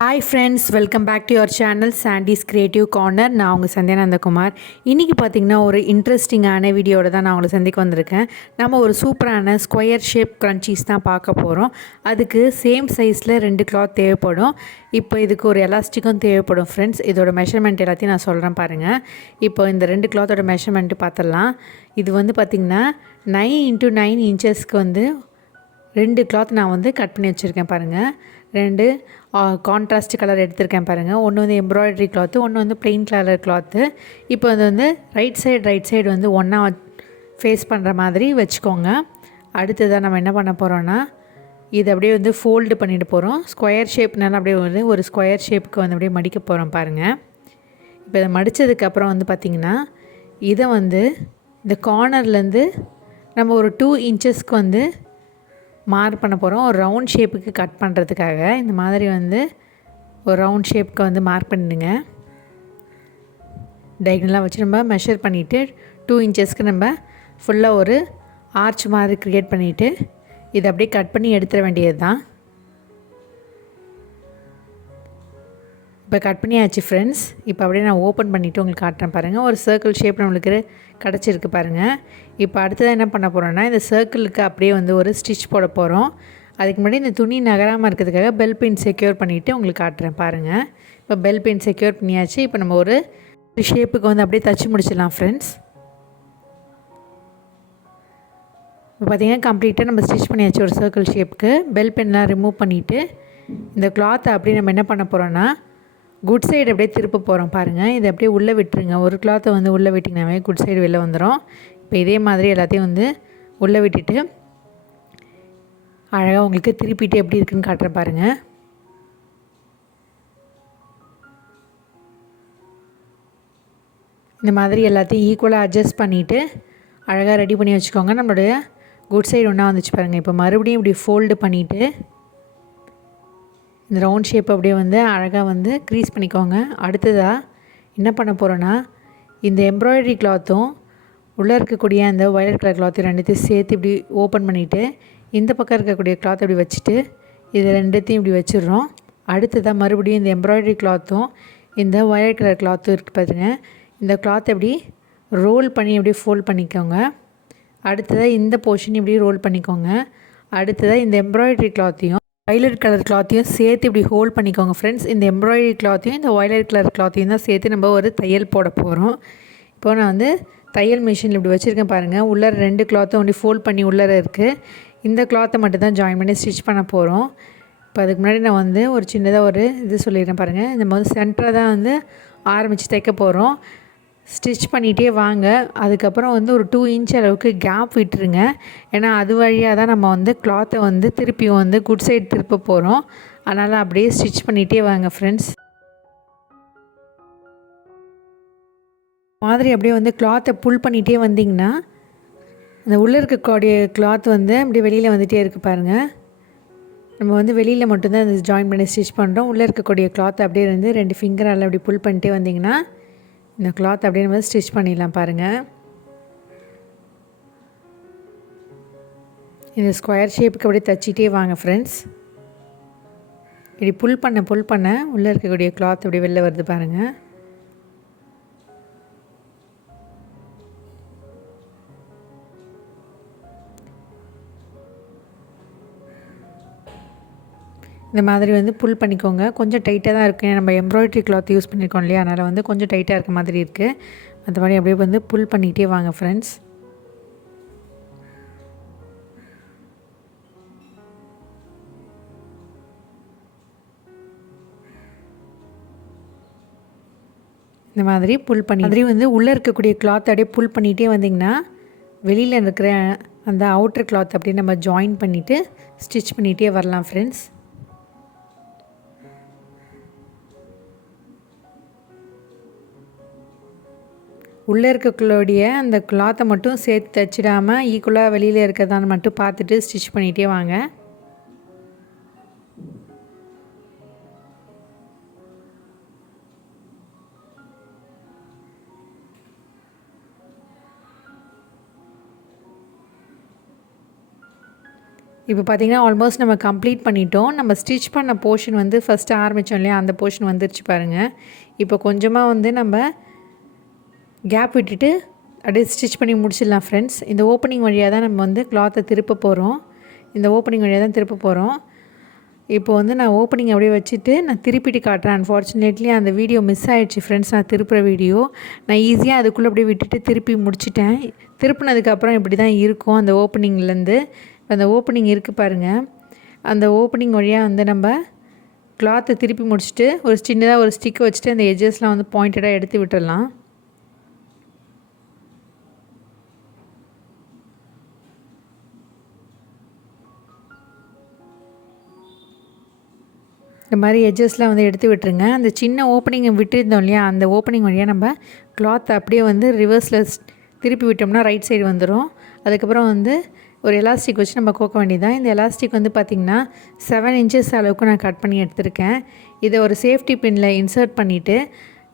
Hi friends, welcome back to your channel Sandy's creative corner. நான் உங்கள் சந்தியானந்தகுமார். இன்றைக்கி பார்த்திங்கன்னா ஒரு இன்ட்ரெஸ்டிங்கான வீடியோட தான் நான் உங்களை சந்திக்க வந்திருக்கேன். நம்ம ஒரு சூப்பரான ஸ்கொயர் ஷேப் க்ரன்ச்சீஸ் தான் பார்க்க போகிறோம். அதுக்கு சேம் சைஸில் 2 கிளாத் தேவைப்படும். இப்போ இதுக்கு ஒரு எலாஸ்டிக்கும் தேவைப்படும் ஃப்ரெண்ட்ஸ். இதோட மெஷர்மெண்ட் எல்லாத்தையும் நான் சொல்கிறேன் பாருங்கள். இப்போ இந்த 2 கிளாத்தோட மெஷர்மெண்ட்டு பார்த்துடலாம். இது வந்து பார்த்திங்கன்னா 9 × 9 இன்ச்சஸ்க்கு வந்து 2 கிளாத் நான் வந்து கட் பண்ணி வச்சுருக்கேன் பாருங்கள். 2 கான்ட்ராஸ்ட் கலர் எடுத்திருக்கேன் பாருங்கள். ஒன்று வந்து எம்ப்ராய்டரி கிளாத்து, ஒன்று வந்து ப்ளெயின் கலர் கிளாத்து. இப்போ அது வந்து ரைட் சைடு வந்து ஒன்றா ஃபேஸ் பண்ணுற மாதிரி வச்சுக்கோங்க. அடுத்ததாக நம்ம என்ன பண்ண போகிறோன்னா, இது அப்படியே வந்து ஃபோல்டு பண்ணிட்டு போகிறோம். ஸ்கொயர் ஷேப்னால அப்படியே வந்து ஒரு ஸ்கொயர் ஷேப்புக்கு வந்து அப்படியே மடிக்க போகிறோம் பாருங்கள். இப்போ இதை மடித்ததுக்கப்புறம் வந்து பார்த்திங்கன்னா, இதை வந்து இந்த கார்னர்லேருந்து நம்ம ஒரு 2 இன்ச்சஸ்க்கு வந்து மார்க் பண்ண போகிறோம். ஒரு ரவுண்ட் ஷேப்புக்கு கட் பண்ணுறதுக்காக இந்த மாதிரி வந்து ஒரு ரவுண்ட் ஷேப்புக்கு வந்து மார்க் பண்ணிடுங்க. டைகனலாக வச்சு நம்ம மெஷர் பண்ணிவிட்டு 2 இன்ச்சஸ்க்கு நம்ம ஃபுல்லாக ஒரு ஆர்ச் மாதிரி க்ரியேட் பண்ணிவிட்டு இதை அப்படியே கட் பண்ணி எடுத்துட வேண்டியது தான். இப்போ கட் பண்ணியாச்சு ஃப்ரெண்ட்ஸ். இப்போ அப்படியே நான் ஓப்பன் பண்ணிவிட்டு உங்களுக்கு காட்டுறேன் பாருங்கள். ஒரு சர்க்கிள் ஷேப் நம்மளுக்கு கிடச்சிருக்கு பாருங்கள். இப்போ அடுத்ததாக என்ன பண்ண போகிறோன்னா, இந்த சர்க்கிளுக்கு அப்படியே வந்து ஒரு ஸ்டிச் போட போகிறோம். அதுக்கு முன்னாடி இந்த துணி நகராமல் இருக்கிறதுக்காக பெல் பெயின் செக்யூர் பண்ணிவிட்டு உங்களுக்கு காட்டுறேன் பாருங்கள். இப்போ பெல் பெயின் செக்யூர் பண்ணியாச்சு. இப்போ நம்ம ஒரு ஷேப்புக்கு வந்து அப்படியே தச்சு முடிச்சிடலாம் ஃப்ரெண்ட்ஸ். இப்போ பார்த்திங்கன்னா கம்ப்ளீட்டாக நம்ம ஸ்டிச் பண்ணியாச்சு ஒரு சர்க்கிள் ஷேப்புக்கு. பெல் பென்லாம் ரிமூவ் பண்ணிவிட்டு இந்த கிளாத்தை அப்படியே நம்ம என்ன பண்ண போகிறோன்னா, குட் சைடு அப்படியே திருப்ப போகிறோம் பாருங்கள். இதை அப்படியே உள்ளே விட்டுருங்க. ஒரு கிளாத்தை வந்து உள்ளே விட்டிங்கனாவே குட் சைடு வெளில வந்துடும். இப்போ இதே மாதிரி எல்லாத்தையும் வந்து உள்ளே விட்டுட்டு அழகாக உங்களுக்கு திருப்பிட்டு எப்படி இருக்குதுன்னு காட்டுறேன் பாருங்கள். இந்த மாதிரி எல்லாத்தையும் ஈக்குவலாக அட்ஜஸ்ட் பண்ணிவிட்டு அழகாக ரெடி பண்ணி வச்சுக்கோங்க. நம்மளுடைய குட் சைடு ஒன்றா வந்துச்சு பாருங்கள். இப்போ மறுபடியும் இப்படி ஃபோல்டு பண்ணிவிட்டு இந்த ரவுண்ட் ஷேப் அப்படியே வந்து அழகாக வந்து க்ரீஸ் பண்ணிக்கோங்க. அடுத்ததாக என்ன பண்ண போகிறோன்னா, இந்த எம்ப்ராய்டரி கிளாத்தும் உள்ளே இருக்கக்கூடிய அந்த வயலட் கலர் கிளாத்தையும் ரெண்டுத்தையும் சேர்த்து இப்படி ஓப்பன் பண்ணிவிட்டு இந்த பக்கம் இருக்கக்கூடிய கிளாத் அப்படி வச்சுட்டு இது ரெண்டுத்தையும் இப்படி வச்சிடுறோம். அடுத்ததாக மறுபடியும் இந்த எம்ப்ராய்டரி கிளாத்தும் இந்த வயலட் கலர் கிளாத்தும் இருக்குது பாருங்க. இந்த கிளாத் எப்படி ரோல் பண்ணி அப்படியே ஃபோல்ட் பண்ணிக்கோங்க. அடுத்ததாக இந்த போர்ஷன் இப்படி ரோல் பண்ணிக்கோங்க. அடுத்ததாக இந்த எம்ப்ராய்டரி கிளாத்தையும் வயலட் கலர் கிளாத்தையும் சேர்த்து இப்படி ஹோல்ட் பண்ணிக்கோங்க ஃப்ரெண்ட்ஸ். இந்த எம்ப்ராய்டரி கிளாத்தையும் இந்த வயலட் கலர் கிளாத்தையும் தான் சேர்த்து நம்ம ஒரு தையல் போட போகிறோம். இப்போ நான் வந்து தையல் மிஷினில் இப்படி வச்சுருக்கேன் பாருங்கள். உள்ளே 2 கிளாத்தும் அப்படி ஃபோல்ட் பண்ணி உள்ளே இருக்குது. இந்த கிளாத்தை மட்டும் தான் ஜாயின் பண்ணி ஸ்டிச் பண்ண போகிறோம். இப்போ அதுக்கு முன்னாடி நான் வந்து ஒரு சின்னதாக ஒரு இது சொல்லிடுறேன் பாருங்கள். இந்த மாதிரி சென்டராக தான் வந்து ஆரம்பித்து தைக்க போகிறோம். ஸ்டிச் பண்ணிகிட்டே வாங்க. அதுக்கப்புறம் வந்து ஒரு 2 இன்ச் அளவுக்கு கேப் விட்டுருங்க. ஏன்னா அது வழியாக தான் நம்ம வந்து கிளாத்தை வந்து திருப்பியும் வந்து குட் சைடு திருப்ப போகிறோம். அதனால் அப்படியே ஸ்டிச் பண்ணிகிட்டே வாங்க ஃப்ரெண்ட்ஸ். மாதிரி அப்படியே வந்து கிளாத்தை புல் பண்ணிகிட்டே வந்திங்கன்னா அந்த உள்ளே இருக்கக்கூடிய கிளாத் வந்து அப்படியே வெளியில் வந்துகிட்டே இருக்குது பாருங்கள். நம்ம வந்து வெளியில் மட்டும்தான் இந்த ஜாயின் பண்ணி ஸ்டிச் பண்ணுறோம். உள்ளே இருக்கக்கூடிய கிளாத்தை அப்படியே வந்து 2 ஃபிங்கரால் அப்படி புல் பண்ணிட்டே வந்திங்கன்னா இந்த கிளாத் அப்படியே நம்ம ஸ்டிச் பண்ணிடலாம் பாருங்கள். இந்த ஸ்கொயர் ஷேப்புக்கு அப்படியே தைச்சிட்டே வாங்க ஃப்ரெண்ட்ஸ். இப்படி புல் பண்ண உள்ளே இருக்கக்கூடிய கிளாத் அப்படியே வெளில வருது பாருங்கள். இந்த மாதிரி வந்து புல் பண்ணிக்கோங்க. கொஞ்சம் டைட்டாக தான் இருக்குது. நம்ம எம்ப்ராய்டரி கிளாத் யூஸ் பண்ணியிருக்கோம் இல்லையா, அதனால் வந்து கொஞ்சம் டைட்டாக இருக்க மாதிரி இருக்குது. மற்றபடி அப்படியே வந்து புல் பண்ணிகிட்டே வாங்க ஃப்ரெண்ட்ஸ். இந்த மாதிரி புல் பண்ணி மாதிரி வந்து உள்ளே இருக்கக்கூடிய கிளாத் அப்படியே புல் பண்ணிகிட்டே வந்திங்கன்னா வெளியில் இருக்கிற அந்த அவுட்டர் கிளாத் அப்படியே நம்ம ஜாயின் பண்ணிவிட்டு ஸ்டிச் பண்ணிகிட்டே வரலாம் ஃப்ரெண்ட்ஸ். உள்ளே இருக்கக்கூடிய அந்த கிளாத்தை மட்டும் சேர்த்து தைச்சிடாமல் ஈக்குவலாக வெளியில் இருக்கிறதான்னு மட்டும் பார்த்துட்டு ஸ்டிச் பண்ணிகிட்டே வாங்க. இப்போ பார்த்திங்கன்னா ஆல்மோஸ்ட் நம்ம கம்ப்ளீட் பண்ணிட்டோம். நம்ம ஸ்டிச் பண்ண போர்ஷன் வந்து ஃபஸ்ட்டு ஆரம்பித்தோம் இல்லையா, அந்த போர்ஷன் வந்துருச்சு பாருங்கள். இப்போ கொஞ்சமாக வந்து நம்ம கேப் விட்டுட்டு அப்படியே ஸ்டிச் பண்ணி முடிச்சிடலாம் ஃப்ரெண்ட்ஸ். இந்த ஓப்பனிங் வழியாக தான் நம்ம வந்து கிளாத்தை திருப்ப போகிறோம். இந்த ஓப்பனிங் வழியாக தான் திருப்ப போகிறோம். இப்போ வந்து நான் ஓப்பனிங் அப்படியே வச்சுட்டு நான் திருப்பிட்டு காட்டுறேன். அன்ஃபார்ச்சுனேட்லி அந்த வீடியோ மிஸ் ஆகிடுச்சு ஃப்ரெண்ட்ஸ். நான் திருப்புற வீடியோ நான் ஈஸியாக அதுக்குள்ளே அப்படியே விட்டுட்டு திருப்பி முடிச்சிட்டேன். திருப்பினதுக்கப்புறம் இப்படி தான் இருக்கும் அந்த ஓப்பனிங்லேருந்து. அந்த ஓப்பனிங் இருக்குது பாருங்கள். அந்த ஓப்பனிங் வழியாக வந்து நம்ம கிளாத்தை திருப்பி முடிச்சுட்டு ஒரு சின்னதாக ஒரு ஸ்டிக்கை வச்சுட்டு அந்த எட்ஜஸ்லாம் வந்து பாயிண்டடாக எடுத்து விட்டுடலாம். இந்த மாதிரி எட்ஜஸ்லாம் வந்து எடுத்து விட்டுருங்க. அந்த சின்ன ஓப்பனிங்கை விட்டுருந்தோம் இல்லையா, அந்த ஓப்பனிங் வழியாக நம்ம கிளாத்தை அப்படியே வந்து ரிவர்ஸில் திருப்பி விட்டோம்னா ரைட் சைடு வந்துடும். அதுக்கப்புறம் வந்து ஒரு எலாஸ்டிக் வச்சு நம்ம கோக்க வேண்டியதான். இந்த எலாஸ்டிக் வந்து பார்த்திங்கன்னா 7 இன்ச்சஸ் அளவுக்கு நான் கட் பண்ணி எடுத்திருக்கேன். இதை ஒரு சேஃப்டி பின்னில் இன்சர்ட் பண்ணிவிட்டு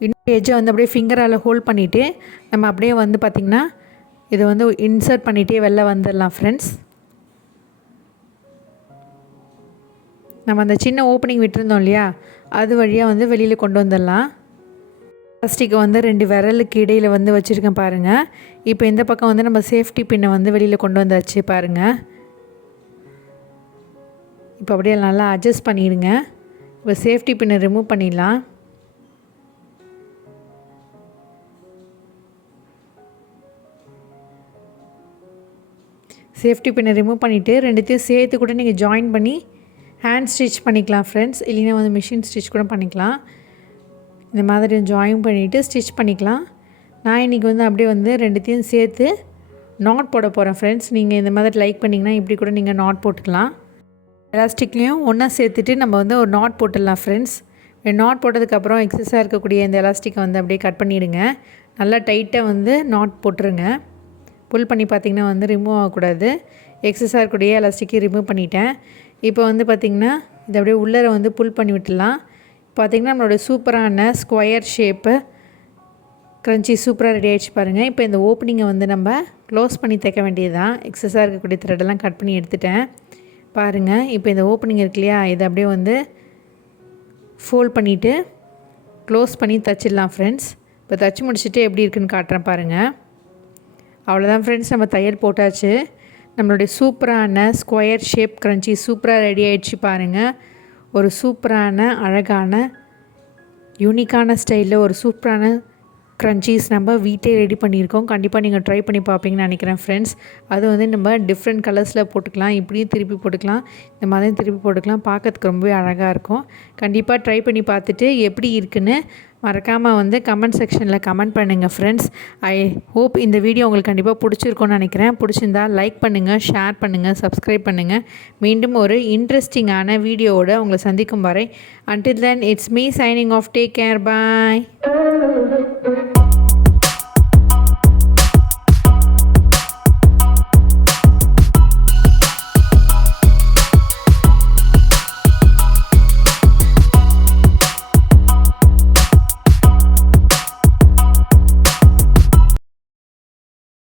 இன்னொரு எட்ஜை வந்து அப்படியே ஃபிங்கரால் ஹோல்ட் பண்ணிவிட்டு நம்ம அப்படியே வந்து பார்த்திங்கன்னா இதை வந்து இன்சர்ட் பண்ணிகிட்டே வெளில வந்துடலாம் ஃப்ரெண்ட்ஸ். நம்ம அந்த சின்ன ஓப்பனிங் விட்டுருந்தோம் இல்லையா, அது வழியாக வந்து வெளியில் கொண்டு வந்துடலாம். பிளாஸ்டிக்கை வந்து 2 விரலுக்கு இடையில் வந்து வச்சுருக்கேன் பாருங்கள். இப்போ இந்த பக்கம் வந்து நம்ம சேஃப்டி பின்னை வந்து வெளியில் கொண்டு வந்தாச்சு பாருங்கள். இப்போ அப்படியே நல்லா அட்ஜஸ்ட் பண்ணிடுங்க. இப்போ சேஃப்டி பின்னை ரிமூவ் பண்ணிடலாம். சேஃப்டி பின்னை ரிமூவ் பண்ணிவிட்டு ரெண்டுத்தையும் சேர்த்து கூட நீங்கள் ஜாயின் பண்ணி ஹேண்ட் ஸ்டிச் பண்ணிக்கலாம் ஃப்ரெண்ட்ஸ். இல்லைன்னா வந்து மிஷின் ஸ்டிச் கூட பண்ணிக்கலாம். இந்த மாதிரி ஜாயின் பண்ணிவிட்டு ஸ்டிச் பண்ணிக்கலாம். நான் இன்றைக்கி வந்து அப்படியே வந்து ரெண்டுத்தையும் சேர்த்து நாட் போட போகிறேன் ஃப்ரெண்ட்ஸ். நீங்கள் இந்த மாதிரி லைக் பண்ணிங்கன்னா இப்படி கூட நீங்கள் நாட் போட்டுக்கலாம். எலாஸ்டிக்லேயும் ஒன்றா சேர்த்துட்டு நம்ம வந்து ஒரு நாட் போட்டுடலாம் ஃப்ரெண்ட்ஸ். நாட் போட்டதுக்கப்புறம் எக்ஸஸாக இருக்கக்கூடிய இந்த எலாஸ்டிக்கை வந்து அப்படியே கட் பண்ணிவிடுங்க. நல்லா டைட்டாக வந்து நாட் போட்டுருங்க. புல் பண்ணி பார்த்திங்கன்னா வந்து ரிமூவ் ஆகக்கூடாது. எக்ஸஸாக இருக்கக்கூடிய எலாஸ்டிக்கை ரிமூவ் பண்ணிட்டேன். இப்போ வந்து பார்த்திங்கன்னா இதை அப்படியே உள்ளே வந்து புல் பண்ணி விட்டுடலாம். பார்த்திங்கன்னா நம்மளோட சூப்பரான ஸ்கொயர் ஷேப்பு க்ரன்ச்சி சூப்பராக ரெடி ஆகிடுச்சு பாருங்கள். இப்போ இந்த ஓப்பனிங்கை வந்து நம்ம க்ளோஸ் பண்ணி தைக்க வேண்டியது தான். எக்ஸஸாக இருக்கக்கூடிய த்ரெட்டெல்லாம் கட் பண்ணி எடுத்துட்டேன் பாருங்கள். இப்போ இந்த ஓப்பனிங் இருக்கு இல்லையா, இதை அப்படியே வந்து ஃபோல்ட் பண்ணிவிட்டு க்ளோஸ் பண்ணி தைச்சிடலாம் ஃப்ரெண்ட்ஸ். இப்போ தைச்சி முடிச்சுட்டு எப்படி இருக்குன்னு காட்டுறேன் பாருங்கள். அவ்வளோதான் ஃப்ரெண்ட்ஸ், நம்ம தையல் போட்டாச்சு. நம்மளுடைய சூப்பரான ஸ்கொயர் ஷேப் க்ரன்ச்சி சூப்பராக ரெடி ஆகிடுச்சு பாருங்கள். ஒரு சூப்பரான அழகான யூனிக்கான ஸ்டைலில் ஒரு சூப்பரான க்ரன்ச்சீஸ் நம்ம வீட்டே ரெடி பண்ணியிருக்கோம். கண்டிப்பாக நீங்கள் ட்ரை பண்ணி பார்ப்பீங்கன்னு நினைக்கிறேன் ஃப்ரெண்ட்ஸ். அது வந்து நம்ம டிஃப்ரெண்ட் கலர்ஸில் போட்டுக்கலாம். இப்படியும் திருப்பி போட்டுக்கலாம், இந்த மாதிரியும் திருப்பி போட்டுக்கலாம். பார்க்கறதுக்கு ரொம்பவே அழகாக இருக்கும். கண்டிப்பாக ட்ரை பண்ணி பார்த்துட்டு எப்படி இருக்குன்னு மறக்காமல் வந்து கமெண்ட் செக்ஷனில் கமெண்ட் பண்ணுங்கள் ஃப்ரெண்ட்ஸ். ஐ ஹோப் இந்த வீடியோ உங்களுக்கு கண்டிப்பாக பிடிச்சிருக்கும்னு நினைக்கிறேன். பிடிச்சிருந்தா லைக் பண்ணுங்கள், ஷேர் பண்ணுங்கள், சப்ஸ்கிரைப் பண்ணுங்கள். மீண்டும் ஒரு இன்ட்ரெஸ்டிங்கான வீடியோவோடு உங்களை சந்திக்கும் வரை until then it's me signing off. Take care. Bye.